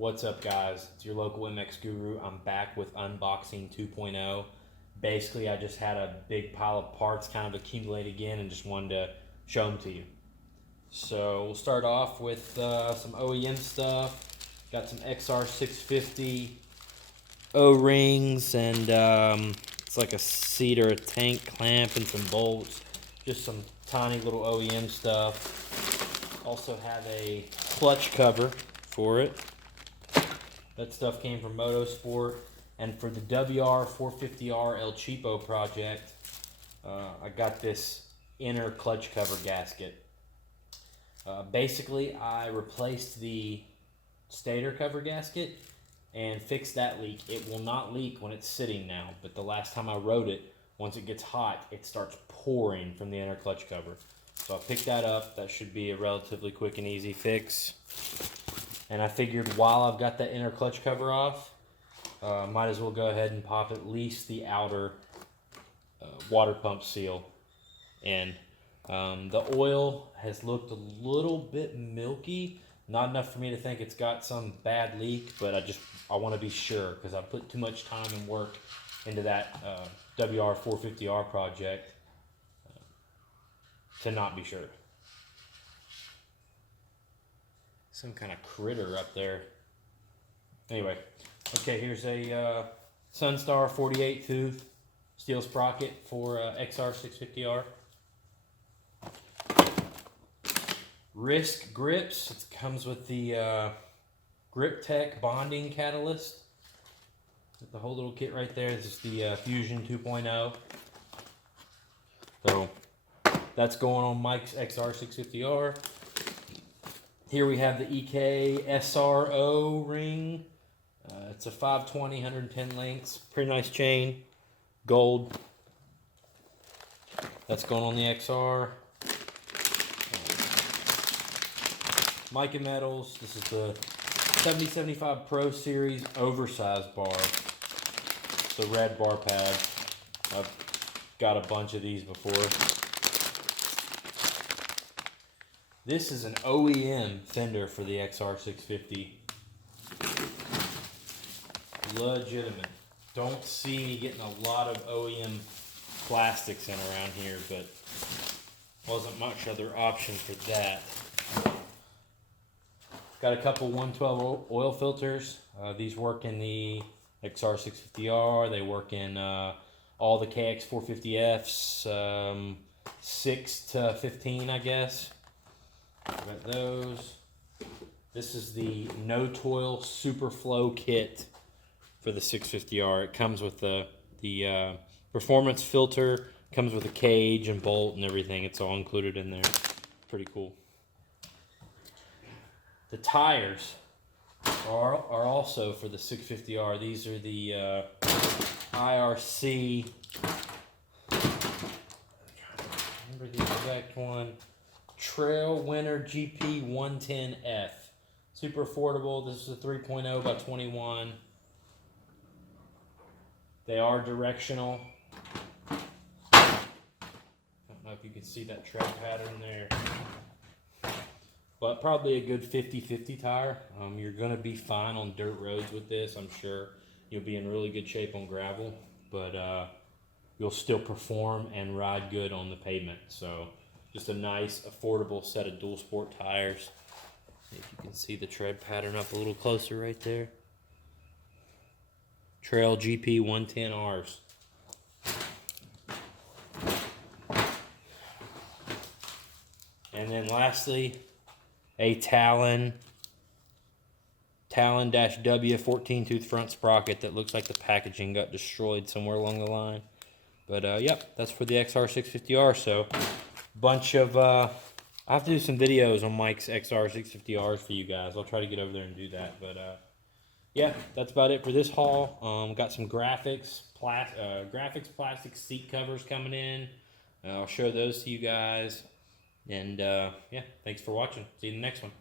What's up, guys? It's your local MX guru. I'm back with unboxing 2.0. Basically, I just had a big pile of parts kind of accumulate again and just wanted to show them to you. So we'll start off with some OEM stuff. Got some XR650 O-rings and it's like a seat or a tank clamp and some bolts. Just some tiny little OEM stuff. Also have a clutch cover for it. That stuff came from Motorsport. And for the WR450R El Cheapo project, I got this inner clutch cover gasket. Basically, I replaced the stator cover gasket and fixed that leak. It will not leak when it's sitting now, but the last time I rode it, once it gets hot, it starts pouring from the inner clutch cover. So I picked that up. That should be a relatively quick and easy fix. And I figured while I've got that inner clutch cover off, might as well go ahead and pop at least the outer water pump seal. And the oil has looked a little bit milky. Not enough for me to think it's got some bad leak, but I want to be sure because I put too much time and work into that WR450R project to not be sure. Some kind of critter up there. Anyway, okay, here's a Sunstar 48 tooth steel sprocket for XR650R. Wrist grips. It comes with the Grip Tech bonding catalyst. The whole little kit right there. This is the Fusion 2.0. So that's going on Mike's XR650R. Here we have the EK SRO ring. It's a 520, 110 links. Pretty nice chain. Gold. That's going on the XR. Mica Metals. This is the 7075 Pro Series oversized bar. It's the red bar pad. I've got a bunch of these before. This is an OEM fender for the XR650. Legitimate. Don't see me getting a lot of OEM plastics in around here, but wasn't much other option for that. Got a couple 112 oil filters. These work in the XR650R. They work in all the KX450Fs, 6 to 15, I guess. Got those. This is the No Toil Super Flow kit for the 650R. It comes with the performance filter, comes with a cage and bolt and everything. It's all included in there. Pretty cool. The tires are also for the 650R. These are the IRC. Remember the exact one. Trail Winner GP 110F. Super affordable. This is a 3.0 by 21. They are directional. I don't know if you can see that tread pattern there. But probably a good 50-50 tire. You're going to be fine on dirt roads with this. I'm sure you'll be in really good shape on gravel. But you'll still perform and ride good on the pavement. So just a nice, affordable set of dual sport tires. If you can see the tread pattern up a little closer right there. Trail GP 110Rs. And then lastly, a Talon-W 14 tooth front sprocket that looks like the packaging got destroyed somewhere along the line. But yep, that's for the XR650R. So bunch of I have to do some videos on Mike's XR650Rs for you guys. I'll try to get over there and do that. But yeah, that's about it for this haul. Got some graphics plastic seat covers coming in. I'll show those to you guys. And yeah, thanks for watching. See you in the next one.